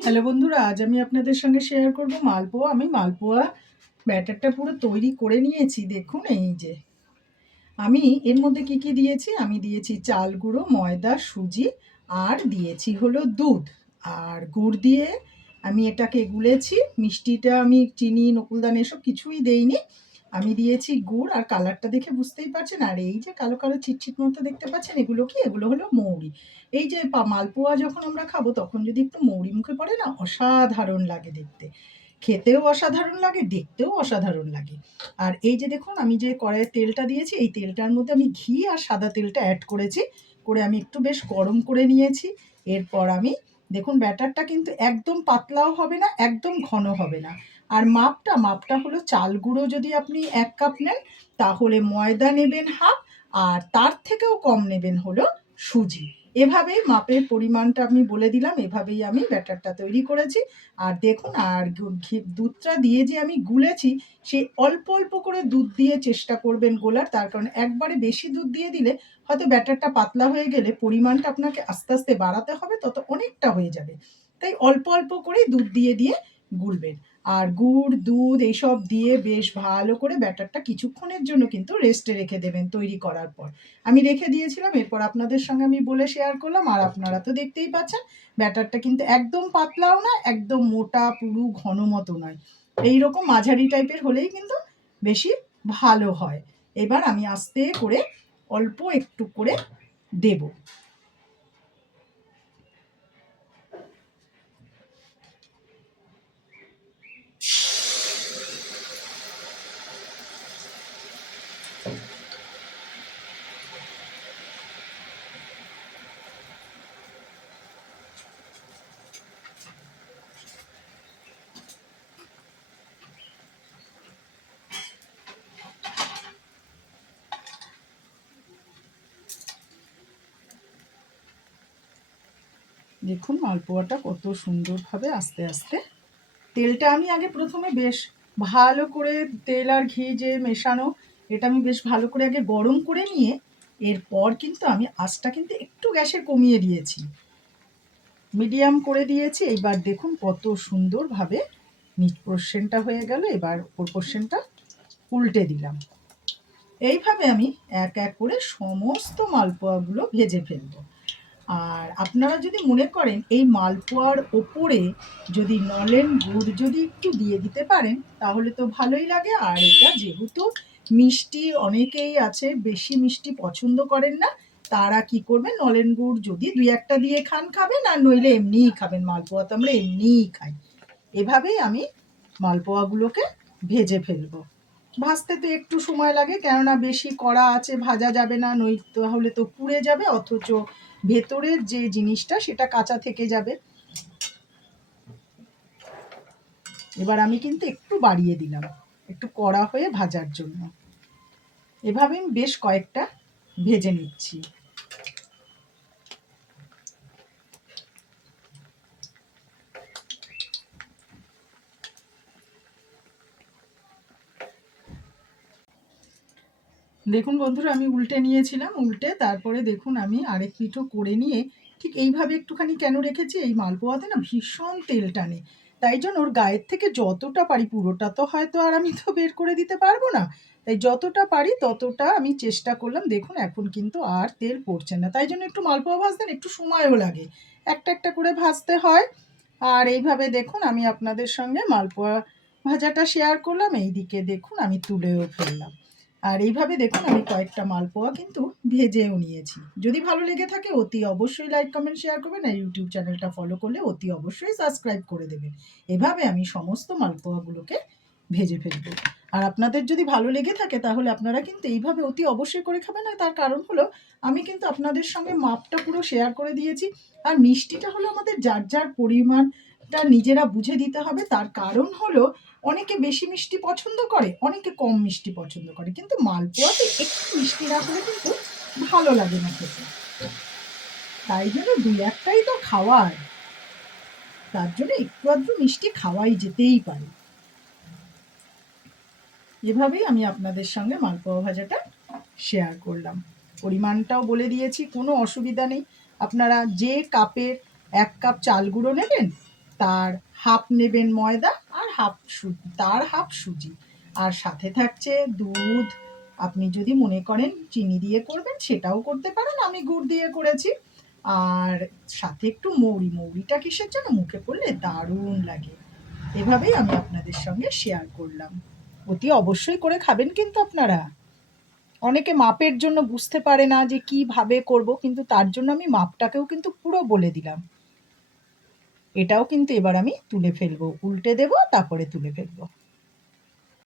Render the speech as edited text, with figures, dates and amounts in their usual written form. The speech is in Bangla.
হ্যালো বন্ধুরা, আজ আমি আপনাদের সঙ্গে শেয়ার করব মালপোয়া। আমি মালপোয়া ব্যাটারটা পুরো তৈরি করে নিয়েছি। দেখুন, এই যে আমি এর মধ্যে কি কি দিয়েছি, আমি দিয়েছি চাল গুঁড়ো, ময়দা, সুজি, আর দিয়েছি হলো দুধ আর গুড় দিয়ে আমি এটাকে গুলেছি। মিষ্টিটা আমি চিনি, নকুলদানা এসব কিছুই দেইনি। আমি দিয়েছি গুড়, আর কালারটা দেখে বুঝতেই পারছেন। আর এই যে কালো কালো ছিটছিট মতো দেখতে পাচ্ছেন, এগুলো কি? এগুলো হলো মৌরি। এই যে মালপোয়া যখন আমরা খাবো তখন যদি একটু মৌরি মুখে পড়ে না, অসাধারণ লাগে দেখতে। খেতেও অসাধারণ লাগে, দেখতেও অসাধারণ লাগে। আর এই যে দেখুন, আমি যে কড়াইয়ে তেলটা দিয়েছি, এই তেলটার মধ্যে আমি ঘি আর সাদা তেলটা অ্যাড করেছি। করে আমি একটু বেশ গরম করে নিয়েছি। এরপর আমি দেখুন, ব্যাটারটা কিন্তু একদম পাতলাও হবে না, একদম ঘন হবে না। আর মাপটা হলো চাল গুঁড়ো যদি আপনি 1 কাপ নেন, তাহলে ময়দা নেবেন হাফ, আর তার থেকেও কম নেবেন হলো সুজি। এভাবেই মাপের পরিমাণটা আমি বলে দিলাম, এভাবেই আমি ব্যাটারটা তৈরি করেছি। আর দেখুন, আর দুধটা দিয়ে যে আমি গুলেছি, সেই অল্প অল্প করে দুধ দিয়ে চেষ্টা করবেন গোলার। তার কারণ একবারে বেশি দুধ দিয়ে দিলে হয়তো ব্যাটারটা পাতলা হয়ে গেলে পরিমাণটা আপনাকে আস্তে আস্তে বাড়াতে হবে, তত অনেকটা হয়ে যাবে। তাই অল্প অল্প করে দুধ দিয়ে দিয়ে গুলবেন। আর গুড়, দুধ এইসব দিয়ে বেশ ভালো করে ব্যাটারটা কিছুক্ষণের জন্য কিন্তু রেস্টে রেখে দেবেন তৈরি করার পর। আমি রেখে দিয়েছিলাম, এরপর আপনাদের সঙ্গে আমি বলে শেয়ার করলাম। আর আপনারা তো দেখতেই পাচ্ছেন, ব্যাটারটা কিন্তু একদম পাতলাও না, একদম মোটা পুরু ঘন মতো নয়। এইরকম মাঝারি টাইপের হলেই কিন্তু বেশি ভালো হয়। এবার আমি আস্তে করে অল্প একটু করে দেব। দেখুন মালপোয়াটা কত সুন্দরভাবে আস্তে আস্তে, তেলটা আমি আগে প্রথমে বেশ ভালো করে, তেল আর ঘি যে মেশানো, এটা আমি বেশ ভালো করে আগে গরম করে নিয়ে এরপর কিন্তু আমি আঁচটা কিন্তু একটু গ্যাসে কমিয়ে দিয়েছি, মিডিয়াম করে দিয়েছি। এইবার দেখুন কত সুন্দরভাবে নিচ পোর্শনটা হয়ে গেল। এবার ওপর পোর্শনটা উল্টে দিলাম। এইভাবে আমি এক এক করে সমস্ত মালপোয়াগুলো ভেজে ফেলবো। আর আপনারা যদি মনে করেন এই মালপোয়ার ওপরে যদি নলেন গুড় যদি একটু দিয়ে দিতে পারেন, তাহলে তো ভালোই লাগে। আর এটা যেহেতু মিষ্টি, অনেকেই আছে বেশি মিষ্টি পছন্দ করেন না, তারা কি করবেন, নলেন গুড় যদি 2-1টা দিয়ে খান খাবেন, আর নইলে এমনিই খাবেন। মালপোয়া তো আমরা এমনিই খাই। এভাবেই আমি মালপোয়াগুলোকে ভেজে ফেলবো। ভাজতে তো একটু সময় লাগে, কেননা বেশি কড়া আছে, ভাজা যাবে না, নই তাহলে তো পুড়ে যাবে, অথচ ভেতরের যে জিনিসটা সেটা কাঁচা থেকে যাবে। এবার আমি কিন্তু একটু বাড়িয়ে দিলাম, একটু কড়া হয়ে ভাজার জন্য। এভাবে আমি বেশ কয়েকটা ভেজে নিচ্ছি। দেখুন বন্ধুরা, আমি উল্টে নিয়েছিলাম, উল্টে তারপরে দেখুন আমি আরেক পিঠও করে নিয়ে ঠিক এইভাবে একটুখানি কেন রেখেছি, এই মালপোয়াতে না ভীষণ তেল টানে। তাই জন্য ওর গায়ের থেকে যতটা পারি, পুরোটা তো হয়তো আর আমি তো বের করে দিতে পারবো না, তাই যতটা পারি ততটা আমি চেষ্টা করলাম। দেখুন এখন কিন্তু আর তেল পড়ছে না। তাই জন্য একটু মালপোয়া ভাজতে না একটু সময়ও লাগে, একটা একটা করে ভাজতে হয়। আর এইভাবে দেখুন আমি আপনাদের সঙ্গে মালপোয়া ভাজাটা শেয়ার করলাম। এইদিকে দেখুন আমি তুলেও ফেললাম। আর এইভাবে দেখুন আমি কয়েকটা মালপোয়া কিন্তু ভেজেও নিয়েছি। যদি ভালো লেগে থাকে অতি অবশ্যই লাইক, কমেন্ট, শেয়ার করবেন। আর ইউটিউব চ্যানেলটা ফলো করলে অতি অবশ্যই সাবস্ক্রাইব করে দেবেন। এভাবে আমি সমস্ত মালপোয়াগুলোকে ভেজে ফেলবো। আর আপনাদের যদি ভালো লেগে থাকে তাহলে আপনারা কিন্তু এইভাবে অতি অবশ্যই করে খাবেন। আর তার কারণ হলো, আমি কিন্তু আপনাদের সঙ্গে মাপটা পুরো শেয়ার করে দিয়েছি। আর মিষ্টিটা হলো আমাদের যার যার পরিমাণটা নিজেরা বুঝে দিতে হবে। তার কারণ হলো, অনেকে বেশি মিষ্টি পছন্দ করে, অনেকে কম মিষ্টি পছন্দ করে, কিন্তু মালপোয়াতে একটু মিষ্টি না হলে কিন্তু ভালো লাগে না খেতে। তাই জন্য 2-1টাই তো খাওয়ার, তার জন্য একটু আধটু মিষ্টি খাওয়াই যেতেই পারে। এভাবেই আমি আপনাদের সঙ্গে মালপোয়া ভাজাটা শেয়ার করলাম। পরিমাণটাও বলে দিয়েছি, কোনো অসুবিধা নেই। আপনারা যে কাপের 1 কাপ চাল গুঁড়ো নেবেন, তার হাফ নেবেন ময়দা আর হাফ সুজি, আর সাথে থাকছে দুধ। আপনি যদি মনে করেন চিনি দিয়ে করবেন সেটাও করতে পারেন, আমি গুড় দিয়ে করেছি। আর সাথে একটু মৌরিটা কিসের জন্য, মুখে পড়লে দারুণ লাগে। এভাবেই আমি আপনাদের সঙ্গে শেয়ার করলাম। অতি অবশ্যই করে খাবেন কিন্তু আপনারা। অনেকে মাপের জন্য বুঝতে পারে না যে কিভাবে করব, কিন্তু তার জন্য আমি মাপটাকেও কিন্তু পুরো বলে দিলাম। এটাও কিন্তু এবার আমি তুলে ফেলবো, উল্টে দেব, তারপরে তুলে ফেলবো।